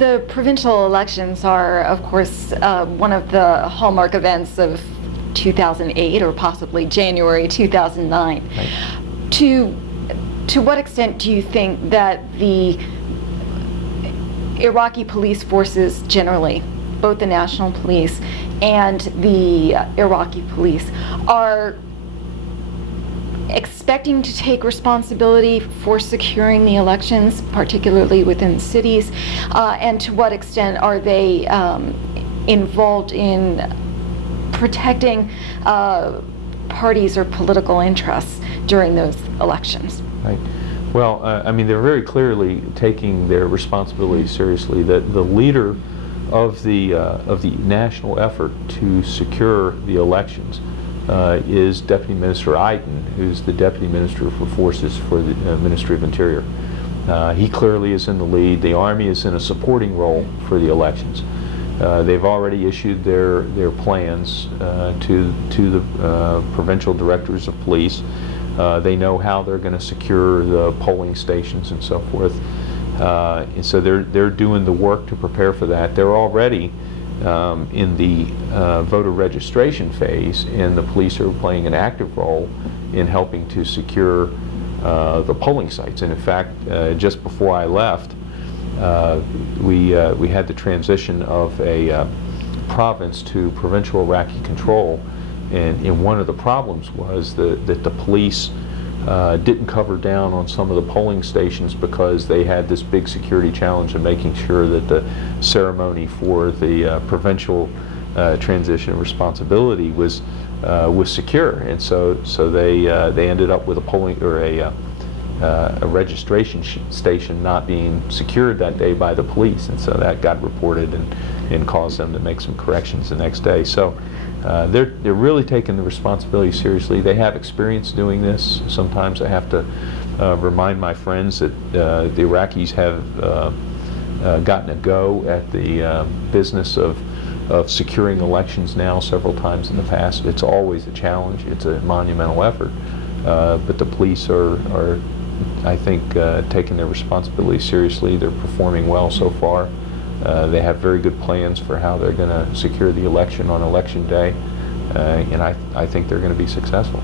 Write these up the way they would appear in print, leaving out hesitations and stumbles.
The provincial elections are, of course, one of the hallmark events of 2008 or possibly January 2009. Right. To what extent do you think that the Iraqi police forces generally, both the national police and the Iraqi police, are expecting to take responsibility for securing the elections, particularly within cities, and to what extent are they involved in protecting parties or political interests during those elections? Right. Well, I mean, they're very clearly taking their responsibility seriously. The leader of the national effort to secure the elections is Deputy Minister Iden, who's the Deputy Minister for Forces for the Ministry of Interior. He clearly is in the lead. The Army is in a supporting role for the elections. They've already issued their plans to the provincial directors of police. They know how they're going to secure the polling stations and so forth. And so they're doing the work to prepare for that. They're already in the voter registration phase, and the police are playing an active role in helping to secure the polling sites. And in fact, just before I left, we had the transition of a province to provincial Iraqi control, and one of the problems was that the police didn't cover down on some of the polling stations because they had this big security challenge of making sure that the ceremony for the provincial transition of responsibility was secure, and so they ended up with a polling or a registration station not being secured that day by the police, and so that got reported and caused them to make some corrections the next day. So they're really taking the responsibility seriously. They have experience doing this. Sometimes I have to remind my friends that the Iraqis have gotten a go at the business of securing elections now several times in the past. It's always a challenge. It's a monumental effort. But the police are I think, taking their responsibility seriously. They're performing well so far. They have very good plans for how they're going to secure the election on election day, and I think they're going to be successful.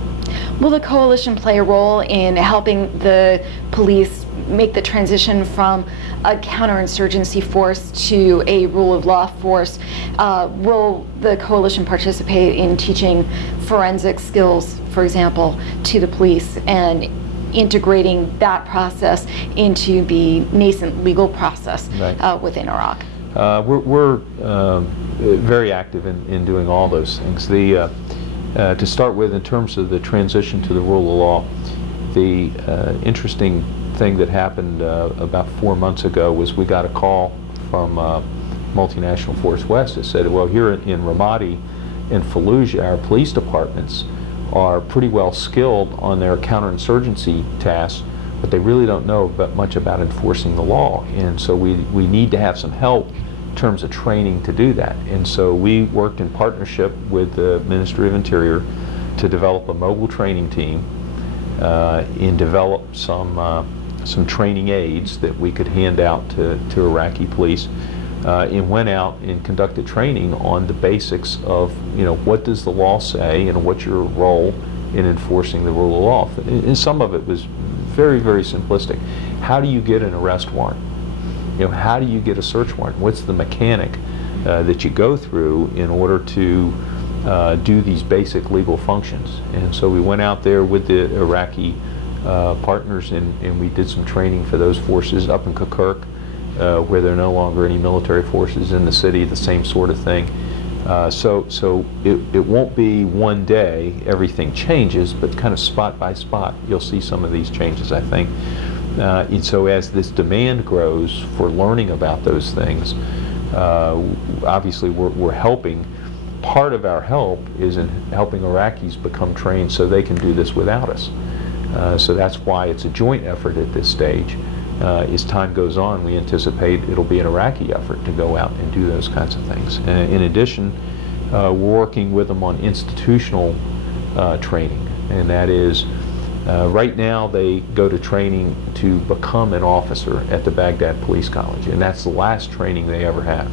Will the coalition play a role in helping the police make the transition from a counterinsurgency force to a rule of law force? Will the coalition participate in teaching forensic skills, for example, to the police and integrating that process into the nascent legal process within Iraq? We're very active in doing all those things. To start with, in terms of the transition to the rule of law, the interesting thing that happened about 4 months ago was we got a call from Multinational Force West that said, well, here in Ramadi and Fallujah, our police departments are pretty well skilled on their counterinsurgency tasks, but they really don't know much about enforcing the law, and so we need to have some help in terms of training to do that. And so we worked in partnership with the Ministry of Interior to develop a mobile training team and develop some training aids that we could hand out to Iraqi police, and went out and conducted training on the basics of, what does the law say and what's your role in enforcing the rule of law. And some of it was very, very simplistic. How do you get an arrest warrant? How do you get a search warrant? What's the mechanic that you go through in order to do these basic legal functions? And so we went out there with the Iraqi partners and we did some training for those forces up in Kirkuk, where there are no longer any military forces in the city, the same sort of thing. So it won't be one day everything changes, but kind of spot by spot you'll see some of these changes, I think. And so as this demand grows for learning about those things, obviously we're helping. Part of our help is in helping Iraqis become trained so they can do this without us. So that's why it's a joint effort at this stage. As time goes on, we anticipate it'll be an Iraqi effort to go out and do those kinds of things. In addition, we're working with them on institutional training, and that is Right now they go to training to become an officer at the Baghdad Police College, and that's the last training they ever have.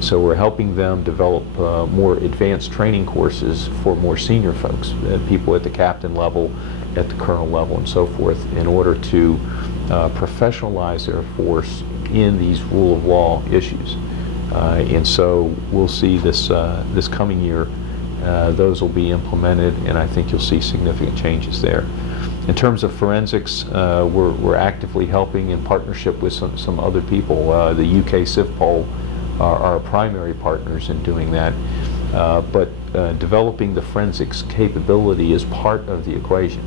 So we're helping them develop more advanced training courses for more senior folks, people at the captain level, at the colonel level, and so forth, in order to professionalize their force in these rule of law issues. And so we'll see this this coming year, those will be implemented, and I think you'll see significant changes there. In terms of forensics, we're actively helping in partnership with some other people. The UK CivPol are our primary partners in doing that. But developing the forensics capability is part of the equation.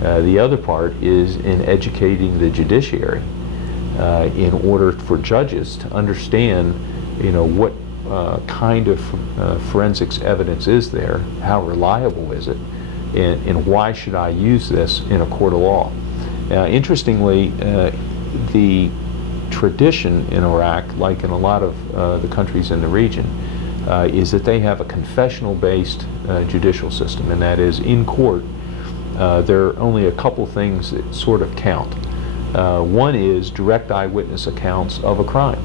The other part is in educating the judiciary in order for judges to understand, what kind of forensics evidence is there, how reliable is it, and why should I use this in a court of law. Interestingly, the tradition in Iraq, like in a lot of the countries in the region, is that they have a confessional-based judicial system, and that is, in court, there are only a couple things that sort of count. One is direct eyewitness accounts of a crime,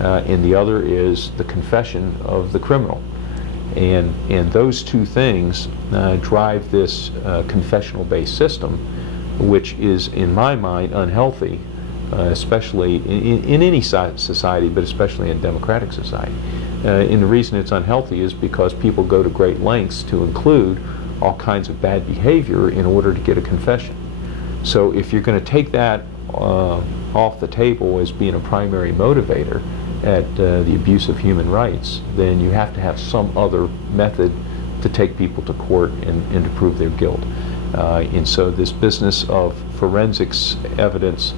and the other is the confession of the criminal. And those two things drive this confessional-based system, which is, in my mind, unhealthy, especially in any society, but especially in democratic society. And the reason it's unhealthy is because people go to great lengths to include all kinds of bad behavior in order to get a confession. So if you're going to take that off the table as being a primary motivator at the abuse of human rights, then you have to have some other method to take people to court and to prove their guilt. And so this business of forensics evidence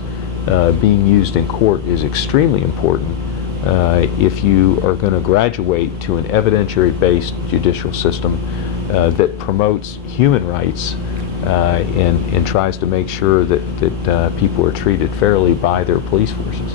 being used in court is extremely important if you are going to graduate to an evidentiary-based judicial system that promotes human rights and tries to make sure that people are treated fairly by their police forces.